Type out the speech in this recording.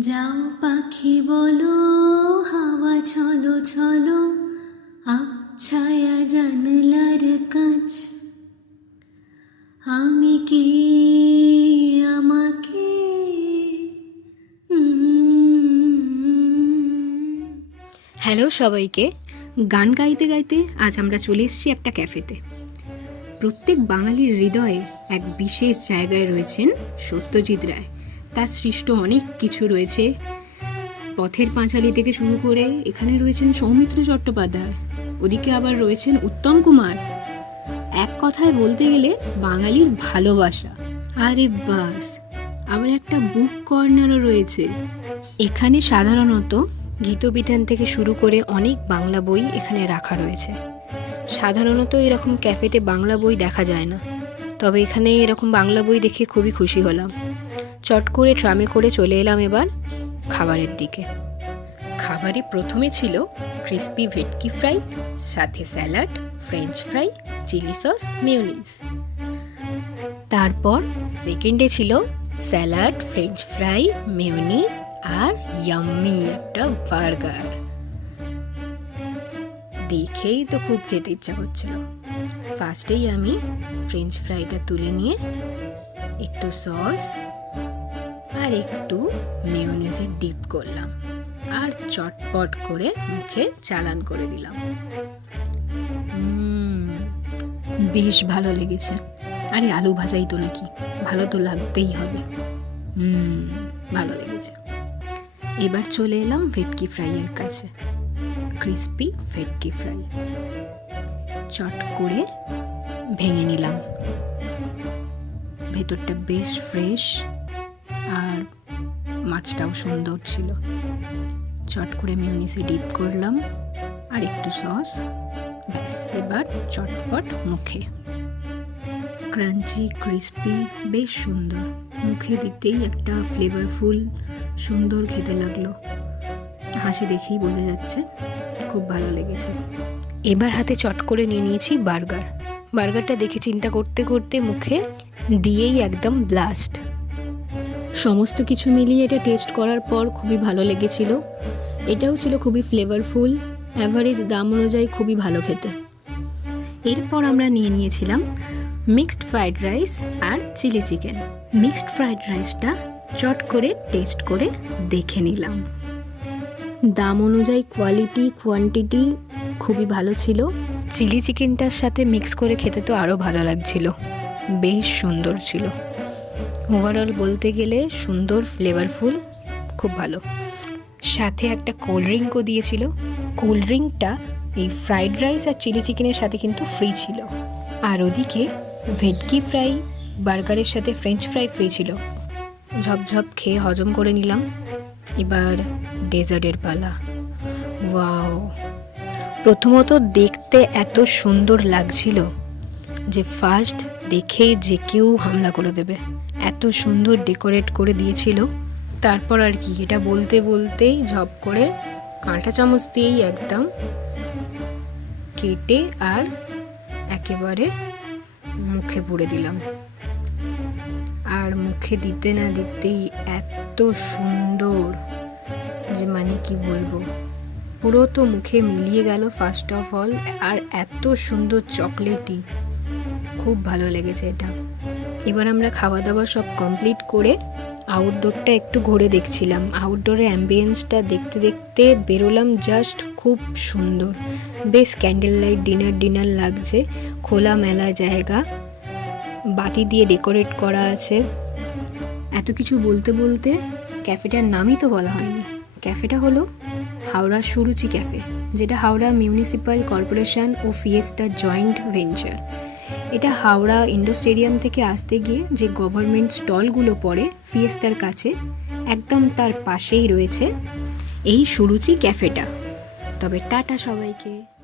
যাও পাখি বলো, হাওয়া চলো চলো আচ্ছায়া জানলার কাঁচ আমি কি আমাকে? হ্যালো সবাইকে, গান গাইতে গাইতে আজ আমরা চলে এসেছি একটা ক্যাফেতে। প্রত্যেক বাঙালির হৃদয়ে এক বিশেষ জায়গায় রয়েছেন সত্যজিৎ রায়। তার সৃষ্ট অনেক কিছু রয়েছে। পথের পাঁচালী থেকে শুরু করে এখানে রয়েছেন সৌমিত্র চট্টোপাধ্যায়, ওদিকে আবার রয়েছেন উত্তম কুমার। এক কথায় বলতে গেলে বাঙালির ভালোবাসা। আরে বাস, আবার একটা বুক কর্নারও রয়েছে। এখানে সাধারণত গীতবিধান থেকে শুরু করে অনেক বাংলা বই এখানে রাখা রয়েছে। সাধারণত এরকম ক্যাফেতে বাংলা বই দেখা যায় না। তবে এখানে এরকম বাংলা বই দেখে খুবই খুশি হলাম। চট করে ট্রামে করে চলে এলাম এবার খাবারের দিকে। খাবারে প্রথমে ছিল ক্রিস্পি ভেটকি ফ্রাই সাথে salad french fry chilli sauce মিউনিস তারপর সেকেন্ডে ছিল স্যালাড ফ্রেঞ্চ ফ্রাই মেয়োনিজ আর ইয়াম্মি একটা বার্গার দেখেই তো খুব খেতে ইচ্ছা করছিল। ফার্স্টেই আমি ফ্রেঞ্চ ফ্রাইটা তুলে নিয়ে একটু সস আর একটু মেয়োনিজে ডিপ করলাম আর চটপট করে মুখে চালান করে দিলাম। বেশ ভালো লেগেছে। আরে আলু ভাজাই তো নাকি, ভালো তো লাগতেই হবে। হুম ভালো লেগেছে। এবার চলে এলাম ভেটকি ফ্রাইয়ের কাছে, ক্রিস্পি ভেটকি ফ্রাই। চট করে ভেঙে নিলাম। ভেতরটা বেশ ফ্রেশ আর মাছটাও সুন্দর ছিল। চট করে মিউনিসে ডিপ করলাম আর একটু সস। ব্যাস, এবার চটপট মুখে। ক্রাঞ্চি, ক্রিস্পি, বেশ সুন্দর। মুখে দিতেই একটা ফ্লেভারফুল সুন্দর খেতে লাগল। হাসি দেখেই বোঝা যাচ্ছে, খুব ভালো লেগেছে। এবার হাতে চট করে নিয়ে নিয়েছি বার্গার। বার্গারটা দেখে চিন্তা করতে করতে মুখে দিয়েই একদম ব্লাস্ট সমস্ত কিছু মিলিয়ে এটা টেস্ট করার পর খুবই ভালো লেগেছিল। এটাও ছিল খুবই ফ্লেভারফুল অ্যাভারেজ দাম অনুযায়ী খুবই ভালো খেতে। এরপর আমরা নিয়ে নিয়েছিলাম মিক্সড ফ্রাইড রাইস আর চিলি চিকেন মিক্সড ফ্রাইড রাইসটা চট করে টেস্ট করে দেখে নিলাম। দাম অনুযায়ী কোয়ালিটি কোয়ান্টিটি খুবই ভালো ছিল। চিলি চিকেনটার সাথে মিক্স করে খেতে তো আরও ভালো লাগছিল। বেশ সুন্দর ছিল। ওভারঅল বলতে গেলে সুন্দর ফ্লেভারফুল খুব ভালো। সাথে একটা কোল্ড ড্রিঙ্কও দিয়েছিল। কোল্ড ড্রিঙ্কটা এই ফ্রাইড রাইস আর চিলি চিকেনের সাথে কিন্তু ফ্রি ছিল। আর ওদিকে ভেটকি ফ্রাই বার্গারের সাথে ফ্রেঞ্চ ফ্রাই ফ্রি ছিল। ঝপঝপ খেয়ে হজম করে নিলাম। এবার ডেজার্টের পালা। ওয়াও প্রথমত দেখতে এত সুন্দর লাগছিল যে ফার্স্ট দেখে যে কেউ হামলা করে দেবে। এত সুন্দর ডেকোরেট করে দিয়েছিল। তারপর আর কি, এটা বলতে বলতেই ঝপ করে কাঁটা চামচ দিয়েই একদম কেটে আর একেবারে মুখে পুড়ে দিলাম। আর মুখে দিতে না দিতেই এত সুন্দর যে মানে কি বলব, পুরো তো মুখে মিলিয়ে গেল ফার্স্ট অফ অল আর এত সুন্দর চকলেটি খুব ভালো লেগেছে এটা। এবার আমরা খাওয়া দাওয়া সব কমপ্লিট করে আউটডোরটা একটু ঘুরে দেখছিলাম। আউটডোরের অ্যাম্বিয়েন্সটা দেখতে দেখতে বেরোলাম জাস্ট খুব সুন্দর। বেশ ক্যান্ডেল লাইট ডিনার ডিনার লাগছে। খোলা মেলা জায়গা। বাতি দিয়ে ডেকোরেট করা আছে। এত কিছু বলতে বলতে ক্যাফেটার নামই তো বলা হয়নি। ক্যাফেটা হলো হাওড়া সুরুচি ক্যাফে যেটা হাওড়া মিউনিসিপ্যাল কর্পোরেশন ও ফিয়েস্টার জয়েন্ট ভেঞ্চার এটা হাওড়া ইন্ডো স্টেডিয়াম থেকে আসতে গিয়ে যে গভর্নমেন্ট স্টলগুলো পড়ে ফিয়েস্টার কাছে, একদম তার পাশেই রয়েছে এই সুরুচি ক্যাফেটা। তবে টাটা সবাইকে।